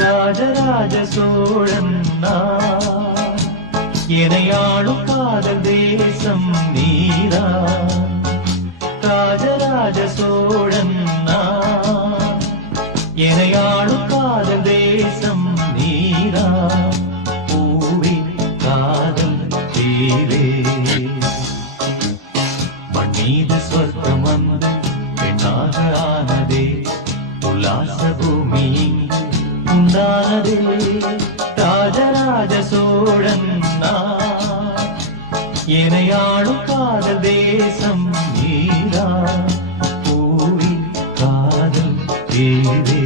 ராஜராஜ சோழன் நான், எனையாளும் காதல் தேசம் நீரா. ராஜராஜ சோழன் நான், எனையாளும் காதல் தேசம் நீரா. பூவே காதல் தீவே மண்ணீது சொர்க்கம் வந்து பெண்ணாக ஆனதே. உல்லாச பூமி உண்டானதே. ராஜராஜ சோழன் நான், எனையாளும் காதல் தேசம் நீரா. பூவி காதல் தேவே